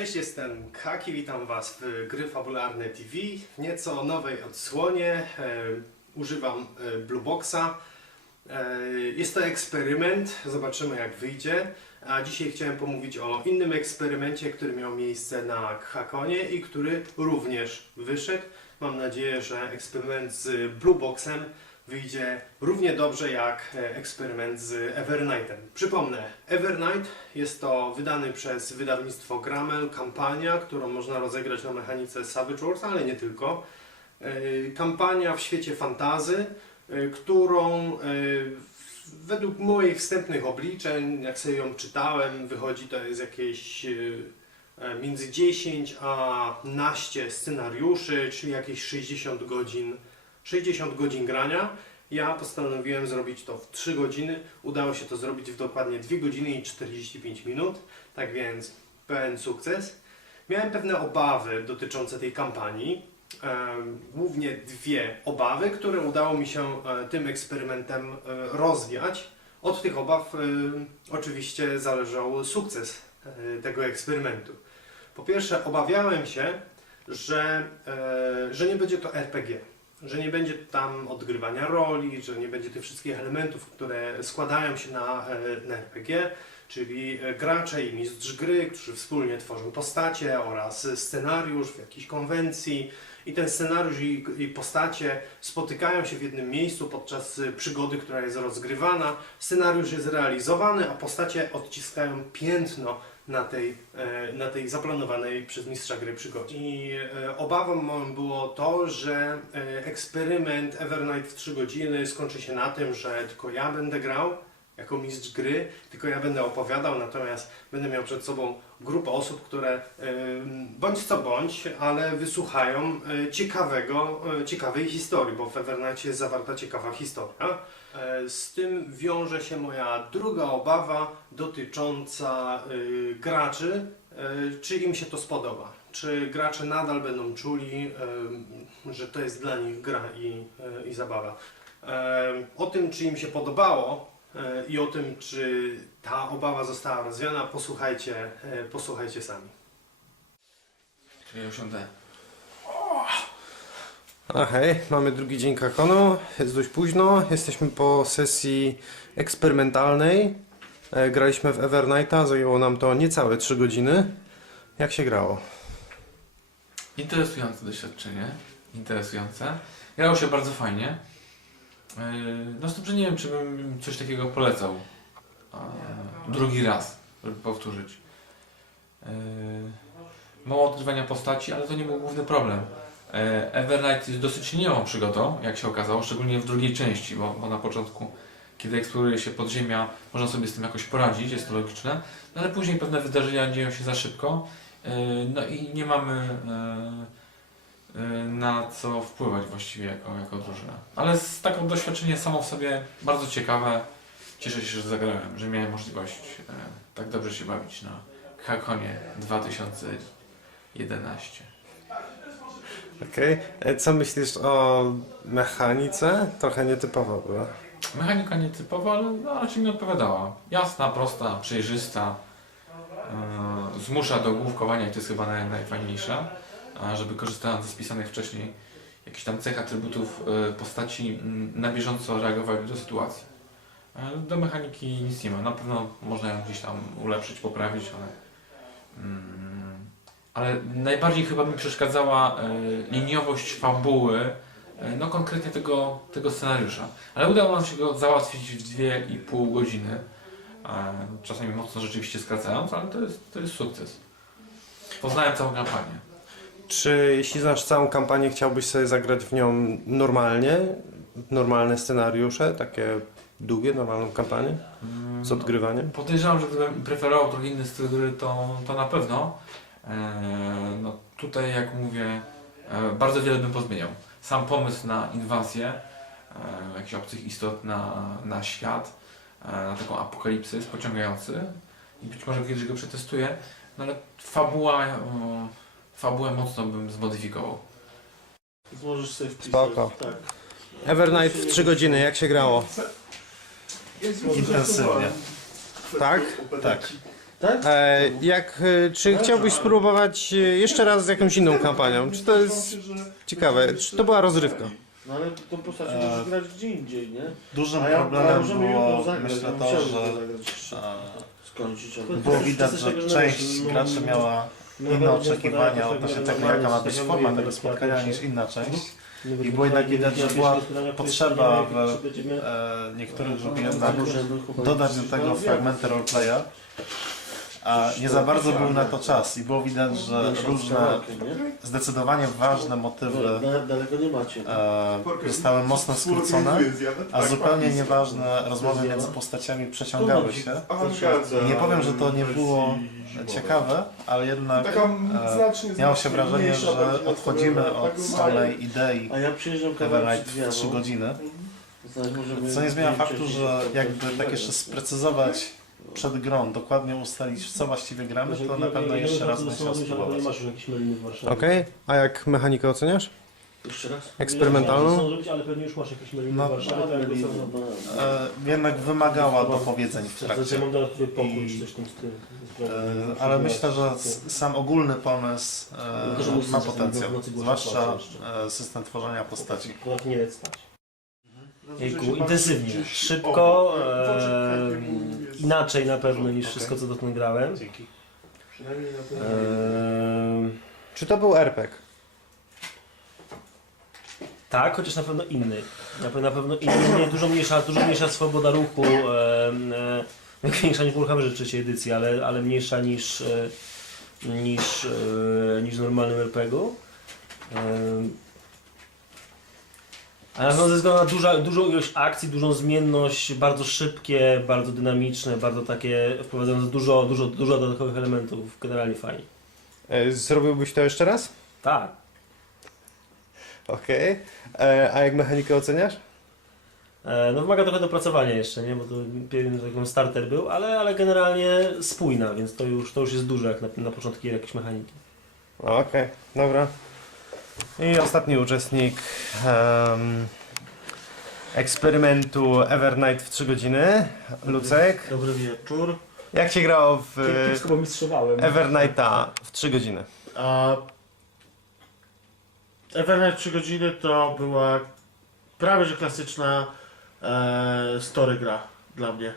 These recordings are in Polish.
Cześć, jestem Kaki, witam Was w Gry Fabularne TV. W nieco nowej odsłonie e, używam e, Blueboxa. E, jest to eksperyment, zobaczymy jak wyjdzie. A dzisiaj chciałem pomówić o innym eksperymencie, który miał miejsce na Hakonie i który również wyszedł. Mam nadzieję, że eksperyment z Blueboxem wyjdzie równie dobrze jak e, eksperyment z Evernightem. Przypomnę, Evernight jest to wydany przez wydawnictwo Gramel kampania, którą można rozegrać na mechanice Savage Wars, ale nie tylko. E, Kampania w świecie fantazy, e, którą według moich wstępnych obliczeń, jak sobie ją czytałem, wychodzi to jest jakieś między 10 a naście scenariuszy, czyli jakieś 60 godzin 60 godzin grania. Ja postanowiłem zrobić to w 3 godziny. Udało się to zrobić w dokładnie 2 godziny i 45 minut. Tak więc pełen sukces. Miałem pewne obawy dotyczące tej kampanii. Głównie dwie obawy, które udało mi się e, tym eksperymentem e, rozwiać. Od tych obaw e, oczywiście zależał sukces tego eksperymentu. Po pierwsze, obawiałem się, że, że nie będzie to RPG że nie będzie tam odgrywania roli, że nie będzie tych wszystkich elementów, które składają się na, e, na RPG, czyli e, gracze i mistrz gry, którzy wspólnie tworzą postacie oraz scenariusz w jakiejś konwencji. I ten scenariusz i, i postacie spotykają się w jednym miejscu podczas e, przygody, która jest rozgrywana. Scenariusz jest realizowany, a postacie odciskają piętno na tej, e, na tej zaplanowanej przez mistrza gry przygodzie. I e, obawą moją było to, że e, eksperyment Evernight w 3 godziny skończy się na tym, że tylko ja będę grał jako mistrz gry, tylko ja będę opowiadał, natomiast będę miał przed sobą grupę osób, które bądź co bądź, ale wysłuchają e, ciekawego, e, ciekawej historii, bo w Evernight jest zawarta ciekawa historia. E, Z tym wiąże się moja druga obawa dotycząca graczy, czy im się to spodoba. Czy gracze nadal będą czuli, że to jest dla nich gra i, i zabawa. O tym, czy im się podobało i o tym, czy ta obawa została rozwiana, posłuchajcie, y, posłuchajcie sami. Czyli ja usiądę. A hej, mamy drugi dzień Kakonu, jest dość późno, jesteśmy po sesji eksperymentalnej. E, Graliśmy w Evernighta, zajęło nam to niecałe 3 godziny. Jak się grało? Interesujące doświadczenie. Interesujące. Grało się bardzo fajnie. Yy, No z tym, że nie wiem, czy bym coś takiego polecał. Drugi raz, żeby powtórzyć. Yy, Mało odgrywania postaci, ale to nie był główny problem. E, Evernight jest dosyć niemą przygodą, jak się okazało, szczególnie w drugiej części, bo, bo na początku, kiedy eksploruje się podziemia, można sobie z tym jakoś poradzić, jest to logiczne, no ale później pewne wydarzenia dzieją się za szybko, no i nie mamy na co wpływać właściwie jako, jako drużyna. Ale z taką doświadczenie samo w sobie bardzo ciekawe. Cieszę się, że zagrałem, że miałem możliwość e, tak dobrze się bawić na Hakonie 2011. Okej, E, co myślisz o mechanice? Trochę nietypowa była. Mechanika nietypowa, ale no, raczej mi odpowiadała. Jasna, prosta, przejrzysta. Yy, zmusza do główkowania i to jest chyba naj, najfajniejsze, żeby korzystając ze spisanych wcześniej jakichś tam cech atrybutów yy, postaci mm, na bieżąco reagować do sytuacji. Yy, do mechaniki nic nie ma. Na pewno można ją gdzieś tam ulepszyć, poprawić, ale, mm, ale najbardziej chyba mi przeszkadzała yy, liniowość fabuły, no konkretnie tego, tego scenariusza. Ale udało nam się go załatwić w 2,5 godziny. E, Czasami mocno rzeczywiście skracając, ale to jest, to jest sukces. Poznałem całą kampanię. Czy jeśli znasz całą kampanię, chciałbyś sobie zagrać w nią normalnie? Normalne scenariusze, takie długie, normalną kampanię Mm, z odgrywaniem? Podejrzewam, że gdybym preferował trochę inny styl gry, to, to na pewno. E, no tutaj, jak mówię, e, bardzo wiele bym pozmieniał. Sam pomysł na inwazję e, jakichś obcych istot na, na świat, e, na taką apokalipsę jest pociągający i być może kiedyś go przetestuję, no ale fabuła, e, fabułę mocno bym zmodyfikował. Możesz sobie wpisać. Spoko. Tak. Evernight w 3 godziny, jak się grało? Jest Intensywnie. Tak? Tak. Tak? E, jak, e, czy chciałbyś spróbować e, jeszcze raz z jakąś inną kampanią? Czy to jest ciekawe? Czy to była rozrywka? No ale tą postać Eee, możesz grać gdzie indziej, nie? Dużym ja, problemem możemy było, zagrać, myślę no, to, że to zagrać e, Skończyć, ale... było widać, że część graczy miała inne oczekiwania odnośnie tego, jaka ma być forma tego spotkania niż inna część. I było jednak widać, że była potrzeba w e, niektórych, żeby jednak dodać do tego fragmenty roleplaya, a nie za bardzo był na to czas i było widać, że różne zdecydowanie ważne motywy Daleko nie macie. e, zostały mocno skrócone, a zupełnie nieważne rozmowy między postaciami przeciągały się. I nie powiem, że to nie było ciekawe, ale jednak e, miało się wrażenie, że odchodzimy od samej idei A ja przyjeżdżam kawałek Evernight przed w 3 Wianą. godziny, możemy- co nie zmienia faktu, że jakby tak jeszcze sprecyzować przed grą, dokładnie ustalić w co właściwie gramy, to na pewno jeszcze raz bym chciał spróbować. masz już jakiś meliny w Warszawie. Okej, a jak mechanikę oceniasz? Jeszcze raz? Eksperymentalną? Nie, nie, nie, ale pewnie już masz jakieś meliny No, w Warszawie. tak jakby są- E, jednak wymagała dopowiedzeń w trakcie. mam dodatkowy pokój czy coś w tym stylu. E, Ale myślę, że s- sam ogólny pomysł No e, ma potencjał, w nocy głośno zwłaszcza e, system tworzenia postaci. Tym nie spać. Jejku, intensywnie, szybko, e, inaczej na pewno niż wszystko co dotąd grałem. Dzięki. Przynajmniej na pewno. E, Czy to był RPG? tak, chociaż na pewno inny. Na pewno, inny, dużo mniejsza, dużo mniejsza swoboda ruchu, e, e, większa niż w Warhammerze trzeciej edycji, ale, ale mniejsza niż, e, niż, e, niż w normalnym RPG-u. E, a na pewno ze względu na duża, dużą ilość akcji, dużą zmienność, bardzo szybkie, bardzo dynamiczne, bardzo takie wprowadzające dużo, dużo, dużo dodatkowych elementów, generalnie fajnie. E, Zrobiłbyś to jeszcze raz? Tak. Okej. E, A jak mechanikę oceniasz? E, No wymaga trochę dopracowania jeszcze, nie? Bo to pewien taki starter był, ale, ale generalnie spójna, więc to już, to już jest dużo jak na, na początki jakiejś mechaniki. Okej, dobra. I ostatni uczestnik em, eksperymentu Evernight w 3 godziny, Lucek. Dobry wieczór. Jak się grało w Kiepsko, bo mistrzowałem. Evernighta w 3 godziny? A Evernight 3 godziny to była prawie że klasyczna e, story gra dla mnie.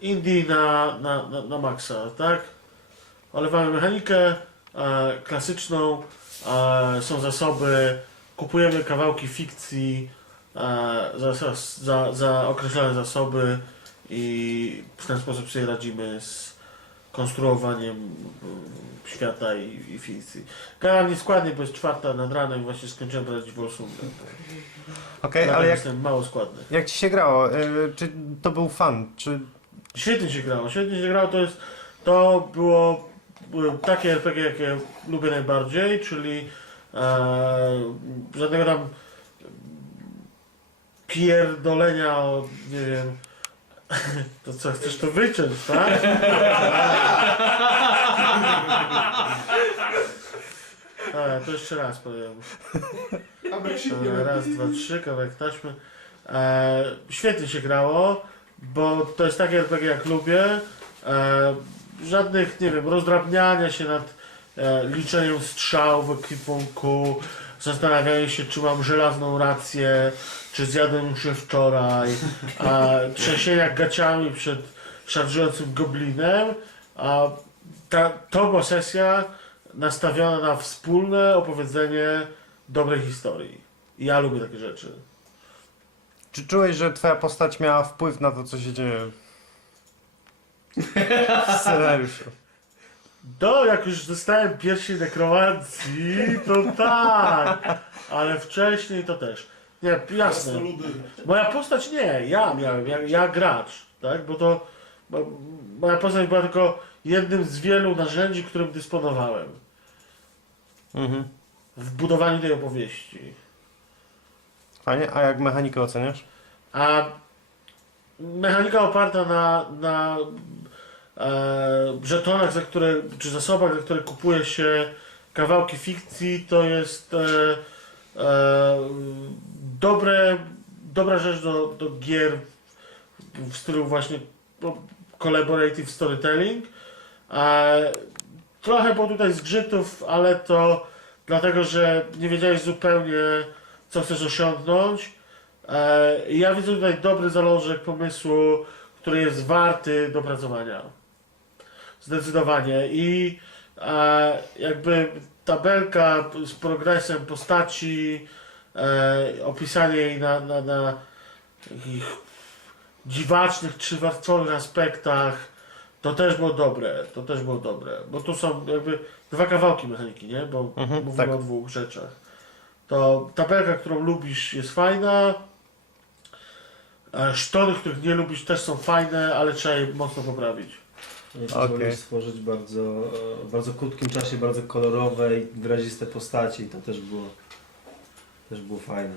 Indie na, na, na, na maksa, tak? Ale mamy mechanikę e, klasyczną, są zasoby, kupujemy kawałki fikcji za, za, za, określone zasoby i w ten sposób sobie radzimy z konstruowaniem świata i, i fikcji. Gadam nieskładnie, bo jest czwarta nad ranem i właśnie skończyłem grać w Wolsungę. Okej, Nadal ale jak, jestem mało składny. jak ci się grało? E, Czy to był fan? Czy Świetnie się grało, świetnie się grało, to jest, to było, takie RPG, jakie lubię najbardziej, czyli e, żadnego tam pierdolenia o, nie wiem, to co, chcesz to wyciąć, tak? A, to jeszcze raz powiem. E, Raz, dwa, trzy, kawałek taśmy. E, świetnie się grało, bo to jest takie RPG jak lubię. E, żadnych, nie wiem, rozdrabniania się nad e, liczeniem strzał w ekwipunku, zastanawianie się, czy mam żelazną rację, czy zjadłem już je wczoraj, e, trzęsienia gaciami przed szarżującym goblinem. A ta, to była sesja nastawiona na wspólne opowiedzenie dobrej historii. I ja lubię takie rzeczy. Czy czułeś, że twoja postać miała wpływ na to, co się dzieje w scenariuszu? To jak już dostałem pierwszej nekromancji, to tak, ale wcześniej to też. Nie, jasne. Moja postać nie, ja miałem, ja, ja gracz, tak, bo to bo moja postać była tylko jednym z wielu narzędzi, którym dysponowałem Mhm. w budowaniu tej opowieści. Fajnie, a jak mechanikę oceniasz? A mechanika oparta na, na żetonach, za które, czy zasobach, za które kupuje się kawałki fikcji, to jest e, e, dobre, dobra rzecz do, do gier w stylu właśnie no, collaborative storytelling. E, trochę było tutaj zgrzytów, ale to dlatego, że nie wiedziałeś zupełnie, co chcesz osiągnąć. E, ja widzę tutaj dobry zalążek pomysłu, który jest warty dopracowania. Zdecydowanie. I e, jakby tabelka z progresem postaci, e, opisanie jej na, na, na takich dziwacznych, trzywarstwowych aspektach, to też było dobre, to też było dobre, bo tu są jakby dwa kawałki mechaniki, nie? Bo Mhm, mówimy tak. o dwóch rzeczach. To tabelka, którą lubisz jest fajna, e, sztony, których nie lubisz też są fajne, ale trzeba je mocno poprawić. Pozwolisz stworzyć bardzo, e, w bardzo krótkim czasie bardzo kolorowe i wyraziste postaci. To też było, też było fajne.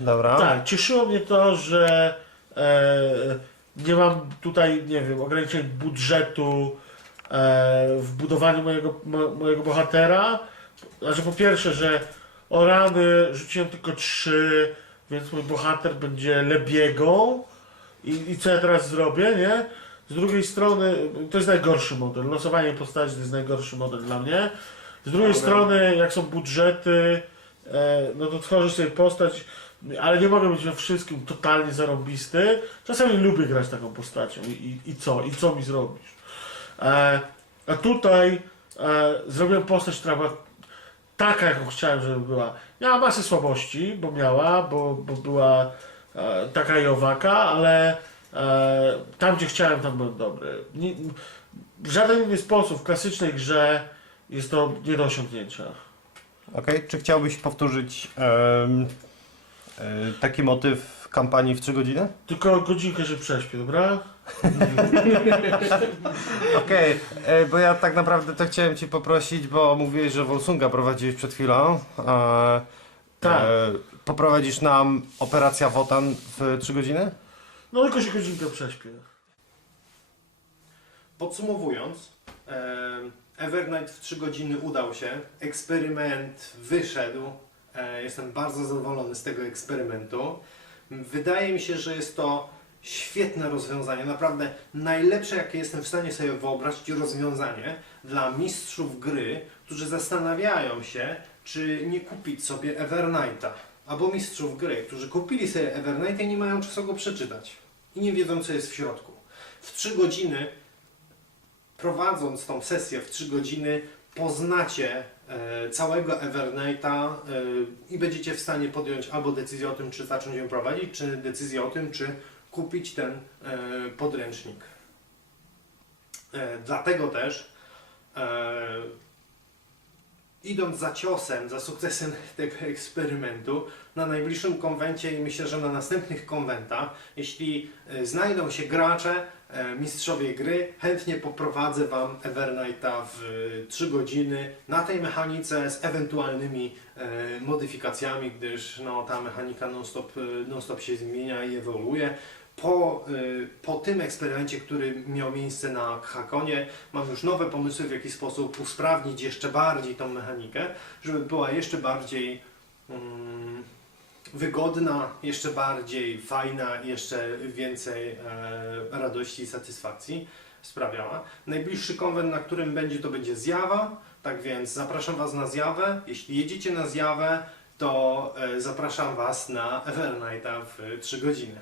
Dobra. Tak, cieszyło mnie to, że e, nie mam tutaj, nie wiem, ograniczeń budżetu e, w budowaniu mojego, mo, mojego bohatera. Znaczy po pierwsze, że o rany rzuciłem tylko trzy, więc mój bohater będzie lebiegą. I, I co ja teraz zrobię, nie? Z drugiej strony, to jest najgorszy model. Losowanie postaci to jest najgorszy model dla mnie. Z drugiej Dobra. strony, jak są budżety, e, no to tworzysz sobie postać, ale nie mogę być we wszystkim totalnie zarąbisty. Czasami lubię grać taką postacią i, i, i co? I co mi zrobisz? E, a tutaj e, zrobiłem postać, która była taka, jaką chciałem, żeby była. Miała masę słabości, bo miała, bo, bo była e, taka i owaka, ale tam, gdzie chciałem, tam byłem dobry. Nie, w żaden inny sposób w klasycznej grze jest to nie do osiągnięcia. Okej, czy chciałbyś powtórzyć e, taki motyw kampanii w 3 godziny? Tylko godzinkę, że prześpię, dobra? Okej, e, bo ja tak naprawdę to chciałem Cię poprosić, bo mówiłeś, że Wolsunga prowadziłeś przed chwilą. E, Tak. e, poprowadzisz nam operacja Wotan w 3 godziny? No tylko się godzinkę prześpię. Podsumowując, Evernight w 3 godziny udał się, eksperyment wyszedł. E, Jestem bardzo zadowolony z tego eksperymentu. Wydaje mi się, że jest to świetne rozwiązanie, naprawdę najlepsze, jakie jestem w stanie sobie wyobrazić rozwiązanie dla mistrzów gry, którzy zastanawiają się, czy nie kupić sobie Evernighta. Albo mistrzów gry, którzy kupili sobie Evernighta i nie mają czasu go przeczytać. I nie wiedzą, co jest w środku. W 3 godziny prowadząc tą sesję w 3 godziny poznacie e, całego Evernighta e, i będziecie w stanie podjąć albo decyzję o tym, czy zacząć ją prowadzić, czy decyzję o tym, czy kupić ten e, podręcznik. Dlatego też idąc za ciosem, za sukcesem tego eksperymentu, na najbliższym konwencie i myślę, że na następnych konwentach, jeśli e, znajdą się gracze, e, mistrzowie gry, chętnie poprowadzę Wam Evernighta w e, 3 godziny na tej mechanice z ewentualnymi e, modyfikacjami, gdyż no, ta mechanika non-stop e, non-stop się zmienia i ewoluuje. Po, e, po tym eksperymencie, który miał miejsce na Hakonie, mam już nowe pomysły, w jaki sposób usprawnić jeszcze bardziej tą mechanikę, żeby była jeszcze bardziej mm, wygodna, jeszcze bardziej fajna, jeszcze więcej e, radości i satysfakcji sprawiała. Najbliższy konwent, na którym będzie, to będzie zjawa, tak więc zapraszam Was na zjawę. Jeśli jedziecie na zjawę, to e, zapraszam Was na Evernighta w 3 godziny.